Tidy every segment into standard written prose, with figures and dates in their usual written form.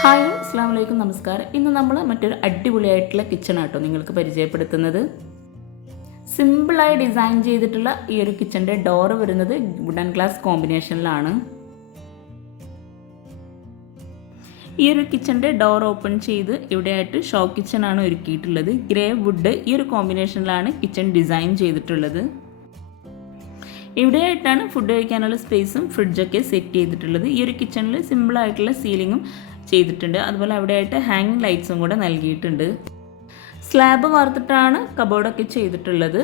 Hi അസ്സാം വലൈക്കും നമസ്കാരം. ഇന്ന് നമ്മൾ മറ്റൊരു അടിപൊളിയായിട്ടുള്ള കിച്ചണാട്ടോ നിങ്ങൾക്ക് പരിചയപ്പെടുത്തുന്നത്. സിമ്പിളായി ഡിസൈൻ ചെയ്തിട്ടുള്ള ഈ ഒരു കിച്ചൻ്റെ ഡോറ് വരുന്നത് വുഡൻ ഗ്ലാസ് കോമ്പിനേഷനിലാണ്. ഈ ഒരു കിച്ചൻ്റെ ഡോർ ഓപ്പൺ ചെയ്ത് ഇവിടെയായിട്ട് ഷോ കിച്ചണാണ് ഒരുക്കിയിട്ടുള്ളത്. ഗ്രേ വുഡ് ഈ ഒരു കോമ്പിനേഷനിലാണ് കിച്ചൺ ഡിസൈൻ ചെയ്തിട്ടുള്ളത്. ഇവിടെയായിട്ടാണ് ഫുഡ് കഴിക്കാനുള്ള സ്പേസും ഫ്രിഡ്ജൊക്കെ സെറ്റ് ചെയ്തിട്ടുള്ളത്. ഈ ഒരു കിച്ചണിൽ സിമ്പിളായിട്ടുള്ള സീലിങ്ങും ചെയ്തിട്ടുണ്ട്. അതുപോലെ അവിടെയായിട്ട് ഹാങ്ങിങ് ലൈറ്റ്സും കൂടെ നൽകിയിട്ടുണ്ട്. സ്ലാബ് വാർത്തിട്ടാണ് കബോർഡൊക്കെ ചെയ്തിട്ടുള്ളത്.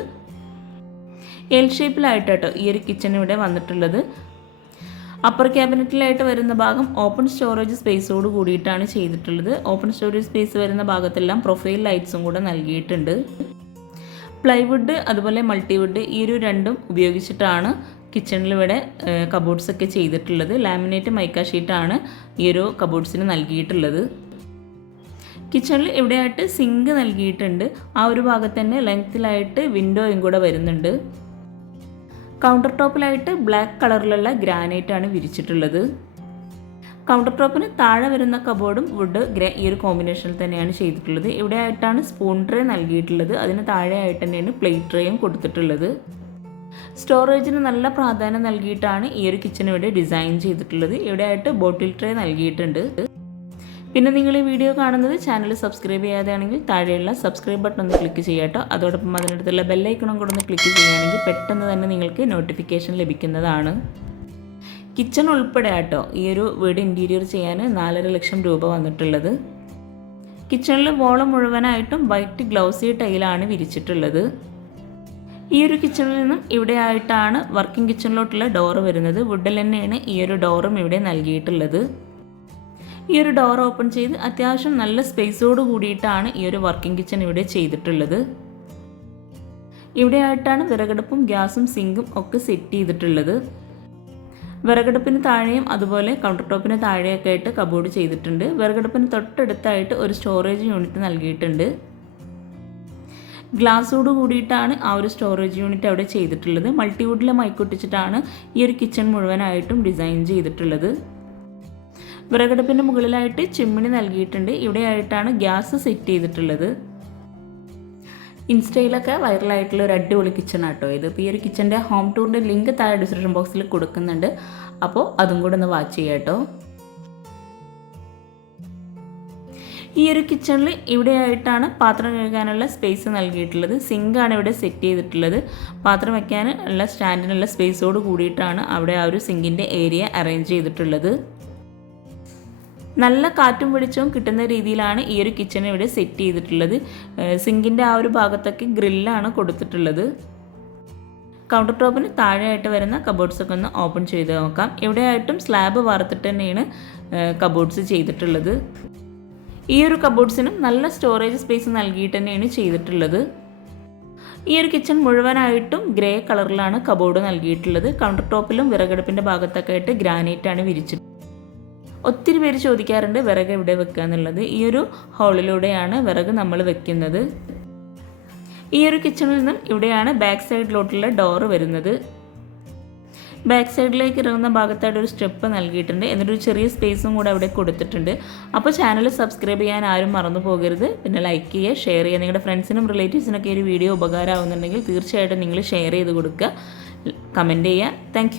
എൽ ഷേപ്പിലായിട്ടോ ഈ ഒരു കിച്ചൺ ഇവിടെ വന്നിട്ടുള്ളത്. അപ്പർ ക്യാബിനറ്റിലായിട്ട് വരുന്ന ഭാഗം ഓപ്പൺ സ്റ്റോറേജ് സ്പേസോട് കൂടിയിട്ടാണ് ചെയ്തിട്ടുള്ളത്. ഓപ്പൺ സ്റ്റോറേജ് സ്പേസ് വരുന്ന ഭാഗത്തെല്ലാം പ്രൊഫൈൽ ലൈറ്റ്സും കൂടെ നൽകിയിട്ടുണ്ട്. പ്ലൈവുഡ് അതുപോലെ മൾട്ടിവുഡ് ഈ ഒരു രണ്ടും ഉപയോഗിച്ചിട്ടാണ് കിച്ചണിൽ ഇവിടെ കബോർഡ്സൊക്കെ ചെയ്തിട്ടുള്ളത്. ലാമിനേറ്റ് മൈക്ക ഷീറ്റാണ് ഈ ഒരു കബോർഡ്സിന് നൽകിയിട്ടുള്ളത്. കിച്ചണിൽ ഇവിടെയായിട്ട് സിങ്ക് നൽകിയിട്ടുണ്ട്. ആ ഒരു ഭാഗത്ത് തന്നെ ലെങ്ത്തിലായിട്ട് വിൻഡോയും കൂടെ വരുന്നുണ്ട്. കൗണ്ടർ ടോപ്പിലായിട്ട് ബ്ലാക്ക് കളറിലുള്ള ഗ്രാനൈറ്റാണ് വിരിച്ചിട്ടുള്ളത്. കൗണ്ടർ ടോപ്പിന് താഴെ വരുന്ന കബോർഡും വുഡ് ഗ്രേ ഈ ഒരു കോമ്പിനേഷനിൽ തന്നെയാണ് ചെയ്തിട്ടുള്ളത്. ഇവിടെ ആയിട്ടാണ് സ്പൂൺ ട്രേ നൽകിയിട്ടുള്ളത്. അതിന് താഴെയായിട്ട് തന്നെയാണ് പ്ലേറ്റ് ട്രേയും കൊടുത്തിട്ടുള്ളത്. സ്റ്റോറേജിന് നല്ല പ്രാധാന്യം നൽകിയിട്ടാണ് ഈ ഒരു കിച്ചൺ ഇവിടെ ഡിസൈൻ ചെയ്തിട്ടുള്ളത്. ഇവിടെ ആയിട്ട് ബോട്ടിൽ ട്രേ നൽകിയിട്ടുണ്ട്. പിന്നെ നിങ്ങൾ ഈ വീഡിയോ കാണുന്നത് ചാനൽ സബ്സ്ക്രൈബ് ചെയ്യാതെയാണെങ്കിൽ താഴെയുള്ള സബ്സ്ക്രൈബ് ബട്ടൺ ഒന്ന് ക്ലിക്ക് ചെയ്യാട്ടോ. അതോടൊപ്പം അതിനടുത്തുള്ള ബെല്ലൈക്കണും കൂടെ ഒന്ന് ക്ലിക്ക് ചെയ്യുകയാണെങ്കിൽ പെട്ടെന്ന് തന്നെ നിങ്ങൾക്ക് നോട്ടിഫിക്കേഷൻ ലഭിക്കുന്നതാണ്. കിച്ചൺ ഉൾപ്പെടെ ആട്ടോ ഈ ഒരു വീട് ഇൻറ്റീരിയർ ചെയ്യാൻ 4.5 ലക്ഷം രൂപ വന്നിട്ടുള്ളത്. കിച്ചണിൽ വോളം മുഴുവനായിട്ടും വൈറ്റ് ഗ്ലൗസി ടൈലാണ് വിരിച്ചിട്ടുള്ളത്. ഈ ഒരു കിച്ചണിൽ നിന്നും ഇവിടെ ആയിട്ടാണ് വർക്കിംഗ് കിച്ചണിലോട്ടുള്ള ഡോറ് വരുന്നത്. വുഡിൽ തന്നെയാണ് ഈ ഒരു ഡോറും ഇവിടെ നൽകിയിട്ടുള്ളത്. ഈ ഒരു ഡോർ ഓപ്പൺ ചെയ്ത് അത്യാവശ്യം നല്ല സ്പേസോട് കൂടിയിട്ടാണ് ഈ ഒരു വർക്കിംഗ് കിച്ചൺ ഇവിടെ ചെയ്തിട്ടുള്ളത്. ഇവിടെ ആയിട്ടാണ് വിറകടുപ്പും ഗ്യാസും സിങ്കും ഒക്കെ സെറ്റ് ചെയ്തിട്ടുള്ളത്. വിറകടുപ്പിന് താഴെയും അതുപോലെ കൗണ്ടർ ടോപ്പിന് താഴെയൊക്കെ ആയിട്ട് കബോർഡ് ചെയ്തിട്ടുണ്ട്. വിറകടുപ്പിന് തൊട്ടടുത്തായിട്ട് ഒരു സ്റ്റോറേജ് യൂണിറ്റ് നൽകിയിട്ടുണ്ട്. ഗ്ലാസ്സോട് കൂടിയിട്ടാണ് ആ ഒരു സ്റ്റോറേജ് യൂണിറ്റ് അവിടെ ചെയ്തിട്ടുള്ളത്. മൾട്ടിവുഡിൽ മൈക്കൊട്ടിച്ചിട്ടാണ് ഈ ഒരു കിച്ചൺ മുഴുവനായിട്ടും ഡിസൈൻ ചെയ്തിട്ടുള്ളത്. വിറകടുപ്പിൻ്റെ മുകളിലായിട്ട് ചിമ്മിണി നൽകിയിട്ടുണ്ട്. ഇവിടെയായിട്ടാണ് ഗ്യാസ് സെറ്റ് ചെയ്തിട്ടുള്ളത്. ഇൻസ്റ്റയിലൊക്കെ വൈറലായിട്ടുള്ള ഒരു അടിപൊളി കിച്ചൺ ആട്ടോ ഇത്. ഇപ്പോൾ ഈ ഒരു കിച്ചൻ്റെ ഹോം ടൂറിൻ്റെ ലിങ്ക് താഴെ ഡിസ്ക്രിപ്ഷൻ ബോക്സിൽ കൊടുക്കുന്നുണ്ട്. അപ്പോൾ അതും കൂടെ ഒന്ന് വാച്ച് ചെയ്യാം കേട്ടോ. ഈ ഒരു കിച്ചണിൽ ഇവിടെയായിട്ടാണ് പാത്രം കഴുകാനുള്ള സ്പേസ് നൽകിയിട്ടുള്ളത്. സിങ്കാണ് ഇവിടെ സെറ്റ് ചെയ്തിട്ടുള്ളത്. പാത്രം വയ്ക്കാൻ ഉള്ള സ്റ്റാൻഡിനുള്ള സ്പേസോട് കൂടിയിട്ടാണ് അവിടെ ആ ഒരു സിങ്കിൻ്റെ ഏരിയ അറേഞ്ച് ചെയ്തിട്ടുള്ളത്. നല്ല കാറ്റും വെളിച്ചവും കിട്ടുന്ന രീതിയിലാണ് ഈ ഒരു കിച്ചൺ ഇവിടെ സെറ്റ് ചെയ്തിട്ടുള്ളത്. സിങ്കിൻ്റെ ആ ഒരു ഭാഗത്തൊക്കെ ഗ്രില്ലാണ് കൊടുത്തിട്ടുള്ളത്. കൗണ്ടർ ടോപ്പിന് താഴെയായിട്ട് വരുന്ന കബോർഡ്സൊക്കെ ഒന്ന് ഓപ്പൺ ചെയ്ത് നോക്കാം. ഇവിടെയായിട്ടും സ്ലാബ് വാർത്തിട്ട് തന്നെയാണ് കബോർഡ്സ് ചെയ്തിട്ടുള്ളത്. ഈ ഒരു കബോർഡ്സിനും നല്ല സ്റ്റോറേജ് സ്പേസ് നൽകിയിട്ട് തന്നെയാണ് ചെയ്തിട്ടുള്ളത്. ഈ ഒരു കിച്ചൺ മുഴുവനായിട്ടും ഗ്രേ കളറിലാണ് കബോർഡ് നൽകിയിട്ടുള്ളത്. കൗണ്ടർ ടോപ്പിലും വിറകടുപ്പിൻ്റെ ഭാഗത്തൊക്കെ ആയിട്ട് ഗ്രാനൈറ്റാണ് വിരിച്ചിട്ടുള്ളത്. ഒത്തിരി പേര് ചോദിക്കാറുണ്ട് വിറക് എവിടെ വെക്കുക എന്നുള്ളത്. ഈ ഒരു ഹോളിലൂടെയാണ് വിറക് നമ്മൾ വെക്കുന്നത്. ഈ ഒരു കിച്ചണിൽ നിന്നും ഇവിടെയാണ് ബാക്ക് സൈഡിലോട്ടുള്ള ഡോറ് വരുന്നത്. ബാക്ക് സൈഡിലേക്ക് ഇറങ്ങുന്ന ഭാഗത്തായിട്ട് ഒരു സ്റ്റെപ്പ് നൽകിയിട്ടുണ്ട്. എന്നിട്ടൊരു ചെറിയ സ്പേസും കൂടെ അവിടെ കൊടുത്തിട്ടുണ്ട്. അപ്പോൾ ചാനൽ സബ്സ്ക്രൈബ് ചെയ്യാൻ ആരും മറന്നു പോകരുത്. പിന്നെ ലൈക്ക് ചെയ്യുക, ഷെയർ ചെയ്യുക. നിങ്ങളുടെ ഫ്രണ്ട്സിനും റിലേറ്റീവ്സിനൊക്കെ ഒരു വീഡിയോ ഉപകാരമാകുന്നുണ്ടെങ്കിൽ തീർച്ചയായിട്ടും നിങ്ങൾ ഷെയർ ചെയ്ത് കൊടുക്കുക, കമൻറ്റ് ചെയ്യുക. താങ്ക്